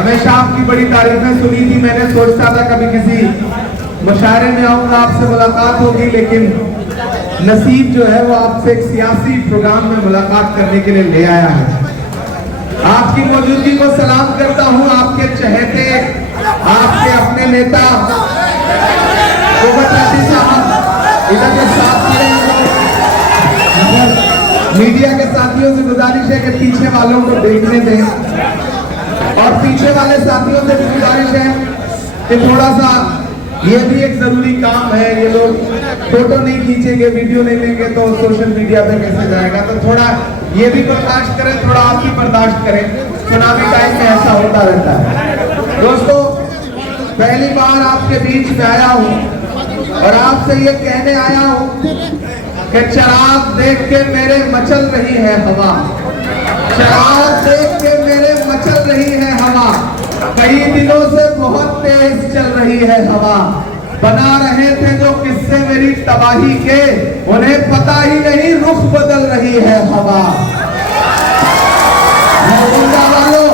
हमेशा आपकी बड़ी तारीफें सुनी थी। मैंने सोचता था कभी किसी मुशायरे में आऊंगा, आपसे मुलाकात होगी, लेकिन नसीब जो है वो आपसे एक सियासी प्रोग्राम में मुलाकात करने के लिए ले आया है। आपकी मौजूदगी को सलाम करता हूं। आपके चहेते, आपके अपने नेता साहब इधर के साथ मीडिया के साथियों से गुजारिश है कि पीछे वालों को देखने दें, और पीछे वाले साथियों से भी गुजारिश है कि थोड़ा सा, ये भी एक जरूरी काम है। ये लोग फोटो नहीं खींचेंगे, वीडियो नहीं लेंगे तो सोशल मीडिया पे कैसे जाएगा, तो थोड़ा ये भी बर्दाश्त करें, थोड़ा आप भी बर्दाश्त करें। चुनावी टाइम में ऐसा होता रहता है। दोस्तों, पहली बार आपके बीच में आया हूं और आपसे ये कहने आया हूं कि चिराग देख के मेरे मचल रही है हवा, चिराग देख के मेरे मचल रही है हवा, कई दिनों से बहुत तेज चल रही है हवा। बना रहे थे जो किस्से मेरी तबाही के, उन्हें पता ही नहीं रुख बदल रही है हवा। वालों,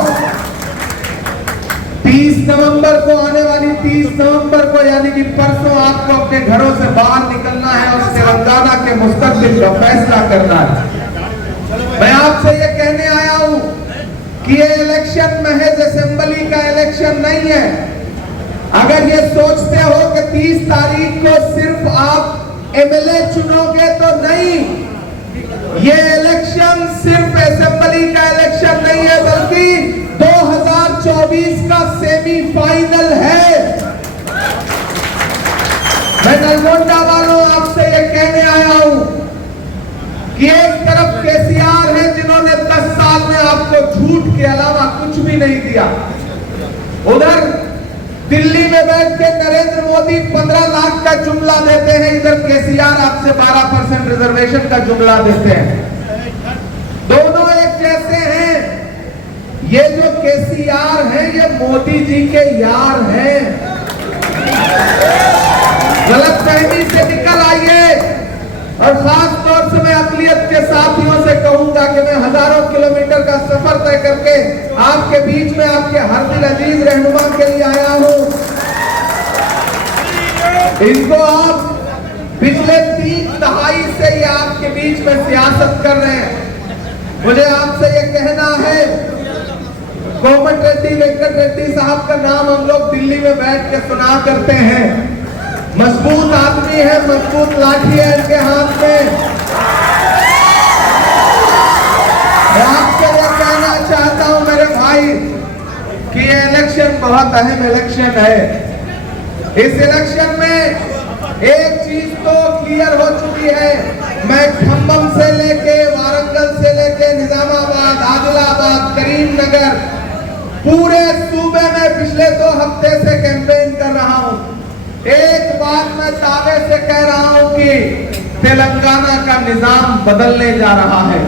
30 नवंबर को, आने वाली 30 नवंबर को यानी कि परसों आपको अपने घरों से बाहर निकलना है और तेलंगाना के मुस्तकबिल का फैसला करना है। मैं आपसे ये कहने आया हूं कि ये इलेक्शन महज असेंबली का इलेक्शन नहीं है। अगर ये सोचते हो कि 30 तारीख को सिर्फ आप एमएलए चुनोगे तो नहीं, ये इलेक्शन सिर्फ असेंबली का इलेक्शन नहीं है, बल्कि 2024 का सेमीफाइनल है। मैं नलगोंडा वालों आपसे ये कहने आया हूं कि एक तरफ केसीआर है जिन्होंने 10 साल में आपको झूठ के अलावा कुछ भी नहीं दिया, उधर दिल्ली में बैठ के नरेंद्र मोदी 15 लाख का जुमला देते हैं, इधर केसीआर आपसे 12% रिजर्वेशन का जुमला देते हैं। दोनों एक जैसे हैं। ये जो केसीआर है ये मोदी जी के यार हैं। गलतफहमी से निकल आइए, और खास तौर से मैं अक़लियत के साथियों से कहूंगा कि मैं हजारों किलोमीटर का सफर तय करके आपके बीच में आपके हर दिल अजीज रहनुमा के लिए आया हूं। इनको आप पिछले 3 दहाई से ये आपके बीच में सियासत कर रहे हैं। मुझे आपसे ये कहना है, कोमट रेड्डी, वेंकट रेड्डी साहब का नाम हम लोग दिल्ली में बैठ के सुना करते हैं। मजबूत आदमी है, मजबूत लाठी है इनके हाथ में। मैं आपसे ये कहना चाहता हूं मेरे भाई कि ये इलेक्शन बहुत अहम इलेक्शन है। इस इलेक्शन में एक चीज तो क्लियर हो चुकी है। मैं खम्बम से लेके वारंगल से लेके निजामाबाद, आदिलाबाद, करीमनगर, पूरे सूबे में पिछले 2 हफ्ते से कैंपेन कर रहा हूं। एक बात मैं दावे से कह रहा हूं कि तेलंगाना का निजाम बदलने जा रहा है,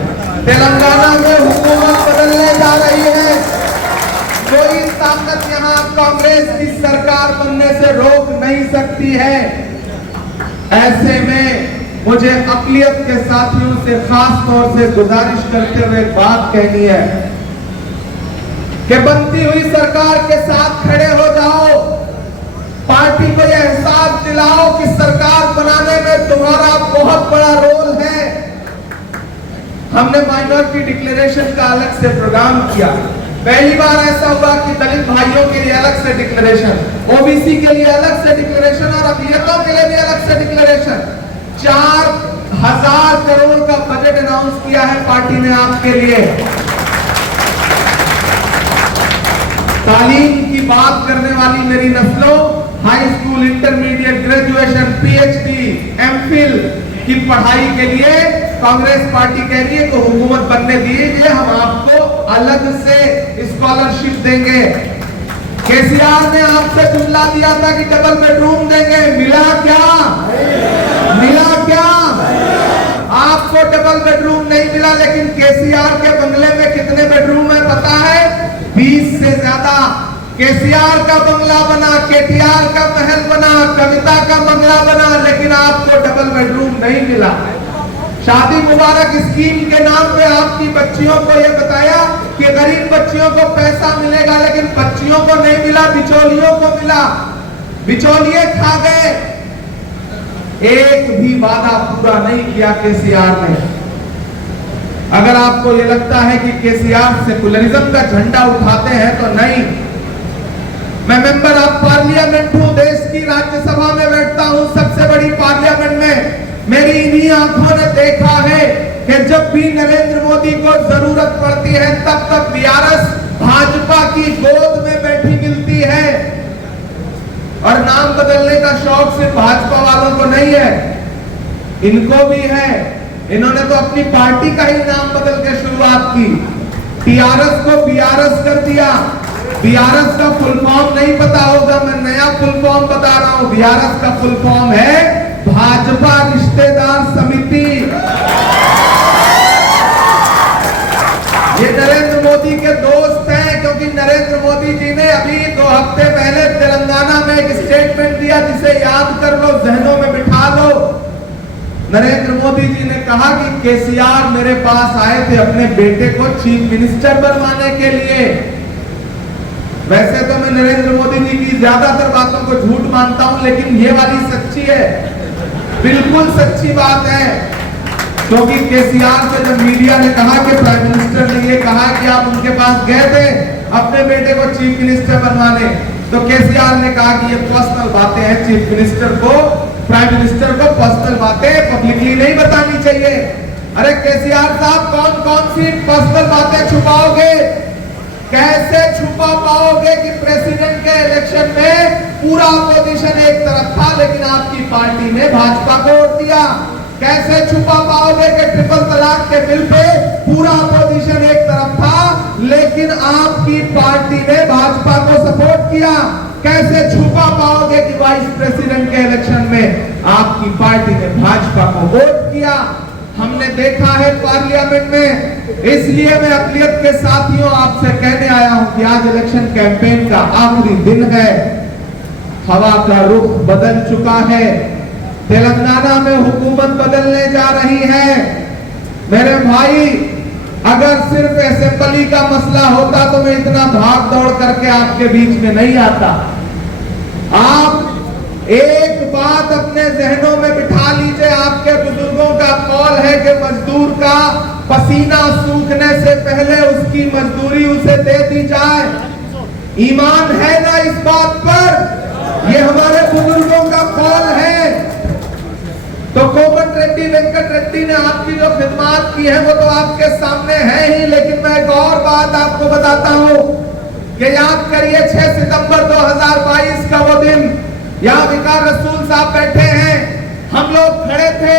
तेलंगाना में हुकूमत बदलने जा रही है। कोई ताकत यहां कांग्रेस की सरकार बनने से रोक नहीं सकती है। ऐसे में मुझे अक़लियत के साथियों से खास तौर से गुजारिश करते हुए बात कहनी है कि बनती हुई सरकार के साथ खड़े हो जाओ। पार्टी को यह एहसास दिलाओ कि सरकार बनाने में तुम्हारा बहुत बड़ा रोल है। हमने माइनॉरिटी डिक्लेरेशन का अलग से प्रोग्राम किया। पहली बार ऐसा हुआ कि दलित भाइयों के लिए अलग से डिक्लेरेशन, ओबीसी के लिए अलग से डिक्लेरेशन और अभियंताओं के लिए भी अलग से डिक्लेरेशन। 4000 करोड़ का बजट अनाउंस किया है पार्टी ने आपके लिए। तालीम की बात करने वाली मेरी नस्लों, high school, intermediate, graduation, PhD, MPhil की पढ़ाई के लिए कांग्रेस पार्टी कह रही है कि हुकूमत बनने दीजिए, हम आपको अलग से स्कॉलरशिप देंगे। केसीआर ने आपसे जुमला दिया था कि डबल बेडरूम देंगे, मिला क्या? मिला क्या? आपको डबल बेडरूम नहीं मिला, लेकिन केसीआर के बंगले में कितने बेडरूम है पता है? 20 से ज्यादा। केसीआर का बंगला बना, केटीआर का महल बना, कविता का बंगला बना, लेकिन आपको डबल बेडरूम नहीं मिला। शादी मुबारक स्कीम के नाम पे आपकी बच्चियों को ये बताया कि गरीब बच्चियों को पैसा मिलेगा, लेकिन बच्चियों को नहीं मिला, बिचौलियों को मिला, बिचौलिए खा गए। एक भी वादा पूरा नहीं किया केसीआर ने। अगर आपको यह लगता है कि केसीआर सेकुलरिज्म का झंडा उठाते हैं तो नहीं। मैं मेंबर ऑफ पार्लियामेंट हूं, देश की राज्यसभा में बैठता हूं, सबसे बड़ी पार्लियामेंट में। मेरी इन्हीं आंखों ने देखा है कि जब भी नरेंद्र मोदी को जरूरत पड़ती है तब तक बीआरएस भाजपा की गोद में बैठी मिलती है। और नाम बदलने का शौक सिर्फ भाजपा वालों को नहीं है, इनको भी है। इन्होंने तो अपनी पार्टी का ही नाम बदल के शुरुआत की, टीआरएस को बीआरएस कर दिया। बीआरएस का फुल फॉर्म नहीं पता होगा, मैं नया फुल फॉर्म बता रहा हूं। बीआरएस का फुल फॉर्म है भाजपा रिश्तेदार समिति। ये नरेंद्र मोदी के दोस्त हैं, क्योंकि नरेंद्र मोदी जी ने अभी 2 हफ्ते पहले तेलंगाना में एक स्टेटमेंट दिया जिसे याद कर लो, जहनों में बिठा लो। नरेंद्र मोदी जी ने कहा कि केसीआर मेरे पास आए थे अपने बेटे को चीफ मिनिस्टर बनवाने के लिए। वैसे तो मैं नरेंद्र मोदी जी की ज्यादातर बातों को झूठ मानता हूं, लेकिन ये वाली सच्ची है, बिल्कुल सच्ची बात है। क्योंकि केसीआर से जब मीडिया ने कहा कि प्राइम मिनिस्टर ने ये कहा कि आप उनके पास गए थे अपने बेटे को चीफ मिनिस्टर बनवाने, तो केसीआर ने कहा कि ये पर्सनल बातें हैं, चीफ मिनिस्टर को, प्राइम मिनिस्टर को पर्सनल बातें पब्लिकली नहीं बतानी चाहिए। अरे केसीआर साहब, कौन कौन सी पर्सनल बातें छुपाओगे? कैसे छुपा पाओगे कि प्रेसिडेंट के इलेक्शन में पूरा अपोजिशन एक तरफ था लेकिन आपकी पार्टी ने भाजपा को वोट दिया? कैसे छुपा पाओगे कि ट्रिपल तलाक के बिल पे पूरा अपोजिशन एक तरफ था लेकिन आपकी पार्टी ने भाजपा को सपोर्ट किया? कैसे छुपा पाओगे कि वाइस प्रेसिडेंट के इलेक्शन में आपकी पार्टी ने भाजपा को वोट किया? हमने देखा है पार्लियामेंट में। इसलिए मैं अक़लियत के साथियों आपसे कहने आया हूं कि आज इलेक्शन कैंपेन का आखिरी दिन है, हवा का रुख बदल चुका है, तेलंगाना में हुकूमत बदलने जा रही है। मेरे भाई, अगर सिर्फ असेंबली का मसला होता तो मैं इतना भाग दौड़ करके आपके बीच में नहीं आता। आप एक बात अपने जहनों में बिठा लीजिए, आपके बुजुर्गों का कौल है कि मजदूर का पसीना सूखने से पहले उसकी मजदूरी उसे दे दी जाए। ईमान है ना इस बात पर? ये हमारे बुजुर्गों का कौल है। तो कोमट रेड्डी, वेंकट रेड्डी ने आपकी जो खिदमत की है वो तो आपके सामने है ही, लेकिन मैं एक और बात आपको बताता हूं कि याद करिए 6 सितंबर 2022 का वो दिन, यहाँ विकार रसूल साहब बैठे हैं, हम लोग खड़े थे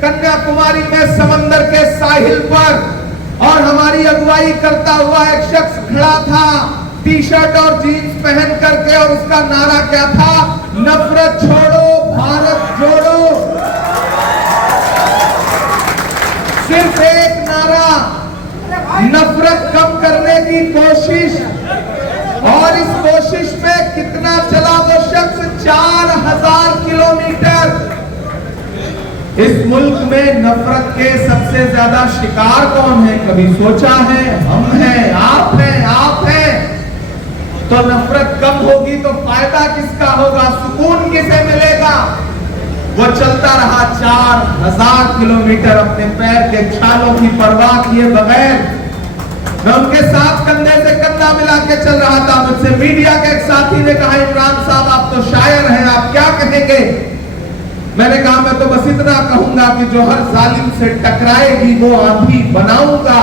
कन्याकुमारी में समंदर के साहिल पर, और हमारी अगुवाई करता हुआ एक शख्स खड़ा था टी शर्ट और जीन्स पहन करके, और उसका नारा क्या था? नफरत छोड़ो, भारत जोड़ो। सिर्फ एक नारा, नफरत कम करने की कोशिश। और इस कोशिश में कितना चला वो शख्स? 4000 किलोमीटर। इस मुल्क में नफरत के सबसे ज्यादा शिकार कौन है? कभी सोचा है? हम हैं, आप हैं, आप हैं। तो नफरत कम होगी तो फायदा किसका होगा? सुकून किसे मिलेगा? वो चलता रहा 4000 किलोमीटर अपने पैर के छालों की परवाह किए बगैर। मैं उनके साथ कंधे से कंधा मिला के चल रहा था। मुझसे मीडिया के एक साथी ने कहा, इमरान साहब आप तो शायर हैं, आप क्या कहेंगे? मैंने कहा मैं तो बस इतना कहूंगा कि जो हर जालिम से टकराएगी वो आंधी बनाऊंगा,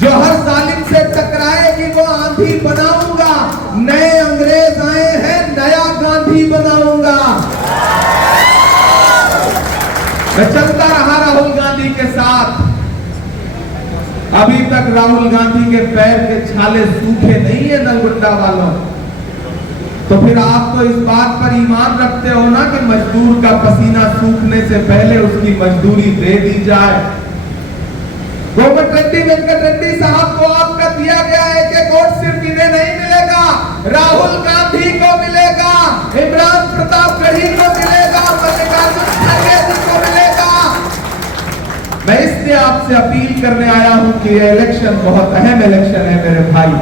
जो हर जालिम से टकराएगी वो आंधी बनाऊंगा। नए अंग्रेज आए हैं, नया गांधी बनाऊंगा। मैं चलता रहा राहुल गांधी के साथ। अभी तक राहुल गांधी के पैर के छाले सूखे नहीं है नलगुंडा वालों। तो फिर आप तो इस बात पर ईमान रखते हो ना कि मजदूर का पसीना सूखने से पहले उसकी मजदूरी दे दी जाए। कोमट रेड्डी, वेंकट रेड्डी साहब को आपका दिया गया है कि वोट सिर्फ इन्हें नहीं मिलेगा, राहुल गांधी को मिलेगा, इमरान प्रतापगढ़ी को मिलेगा, मल्लिकार्जुन खड़गे जी को मिलेगा। मैं इसलिए आपसे अपील करने आया हूं कि ये इलेक्शन बहुत अहम इलेक्शन है मेरे भाई,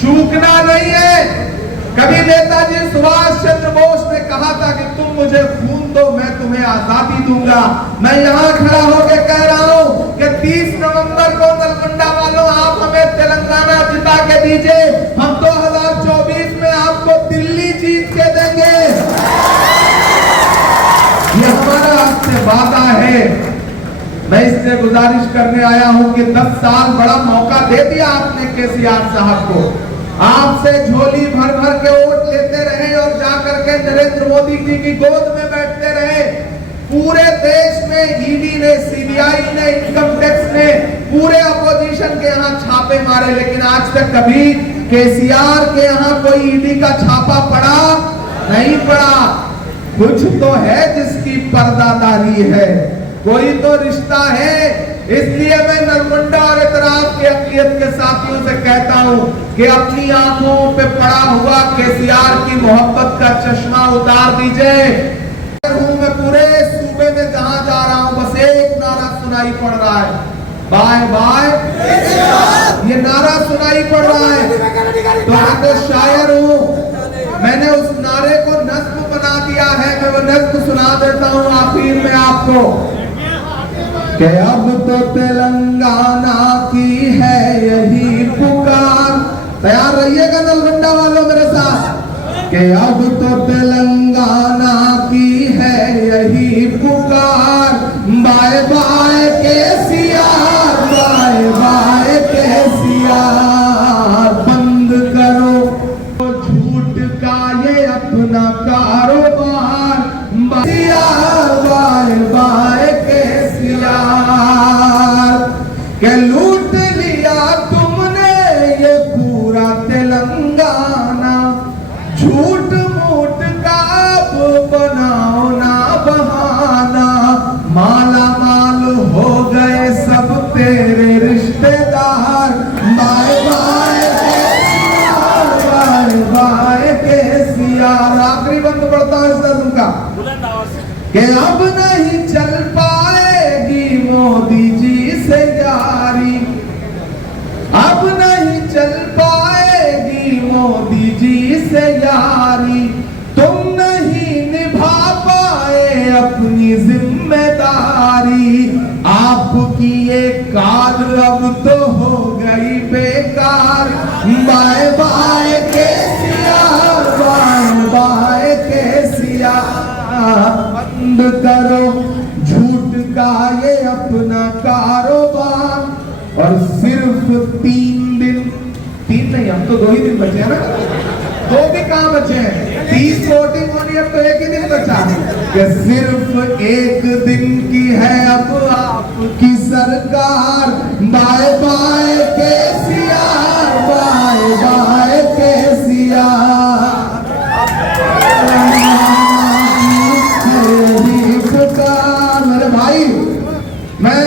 चूकना नहीं है। कभी नेताजी सुभाष चंद्र बोस ने कहा था कि तुम मुझे खून दो, मैं तुम्हें आजादी दूंगा। मैं यहाँ खड़ा होकर कह रहा हूँ कि 30 नवंबर को नलगोंडा वालों आप हमें तेलंगाना जिता के दीजिए, हम 2024 में आपको दिल्ली जीत के देंगे। ये हमारा आपसे वादा है। मैं इससे गुजारिश करने आया हूं कि 10 साल बड़ा मौका दे दिया आपने केसीआर साहब को, आपसे झोली भर भर के वोट लेते रहे और जाकर के नरेंद्र मोदी जी की गोद में बैठते रहे। पूरे देश में ईडी ने, सीबीआई ने, इनकम टैक्स ने, पूरे अपोजिशन के यहाँ छापे मारे, लेकिन आज तक कभी केसीआर के यहाँ कोई ईडी का छापा पड़ा नहीं पड़ा। कुछ तो है जिसकी पर्दादारी है, कोई तो रिश्ता है। इसलिए मैं नलगोंडा और इतराफ के अक़लियत के साथियों से कहता हूं कि अपनी आंखों पे पड़ा हुआ केसीआर की मोहब्बत का चश्मा उतार दीजिए। मैं पूरे सूबे में जहां जा रहा हूं बस एक नारा सुनाई पड़ रहा है, बाय बाय। ये नारा सुनाई पड़ रहा है तो मैं तो शायर हूं, मैंने उस नारे को नज़्म बना दिया है। मैं वो नज़्म सुना देता हूं आखिर में आपको कि अब तो तेलंगाना की है यही पुकार। तैयार रहिएगा नलगोंडा वालों मेरे साथ कि अब तो तेलंगाना की है यही पुकार। Bye bye KCR, bye bye KCR, बंद करो झूठ का ये अपना कारोबार। बाय बाय केसीआर के लूट लिया तुमने ये पूरा तेलंगाना, झूठ मूठ का बनाओ ना बहाना। माला माल हो गए सब तेरे रिश्तेदार। Bye bye KCR, bye bye KCR. आखिरी बंद पड़ता है इस नज़्म का कि अब नहीं चल पाएगी मोदी जी से यारी, अब नहीं चल पाएगी मोदी जी से यारी। तुम नहीं निभा पाए अपनी जिम्मेदारी, आपकी ये कार अब तो हो गई बेकार। Bye bye KCR, bye bye KCR, बंद करो झूठ का ये अपना कारोबार। और सिर्फ 3 दिन, 3 नहीं, हम तो 2 ही दिन बचे हैं ना, 2 भी कहां बचे हैं, 30 वोटिंग होनी है तो 1 ही दिन बचा है। कि सिर्फ 1 दिन की है अब आपकी सरकार। Bye bye KCR, bye bye KCR, मेरे भाई। मैं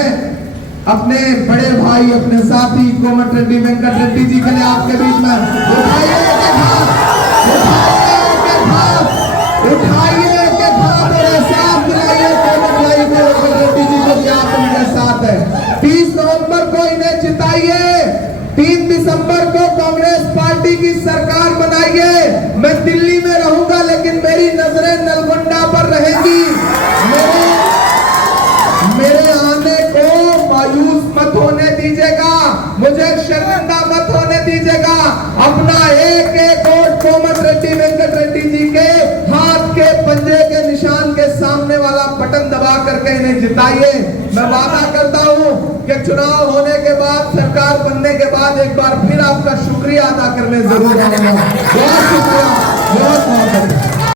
अपने बड़े भाई, अपने साथी कोमट रेड्डी, वेंकट रेड्डी जी के लिए आपके बीच में उठाइए के हाथ मेरे साथ मिलाइए कोमट भाई को, वेंकट रेड्डी जी को, क्या आप उनके साथ है। 30 नवंबर को इन्हें जिताइए, 3 दिसंबर को कांग्रेस पार्टी की सरकार बनाइए। मैं दिल्ली में रहूंगा लेकिन मेरी नजरें नलगोंडा पर रहेंगी। मेरे आने को मायूस मत होने दीजिएगा, मुझे शर्मिंदा मत होने दीजिएगा। अपना एक एक वोट कोमट रेड्डी, वेंकट रेड्डी जी के हाथ के पंजे के निशान के सामने वाला बटन दबा करके इन्हें जिताइए। मैं वादा करता हूं कि चुनाव होने के बाद, सरकार बनने के बाद एक बार फिर आपका शुक्रिया अदा करने जरूर आऊंगा। बहुत शुक्रिया, बहुत बहुत।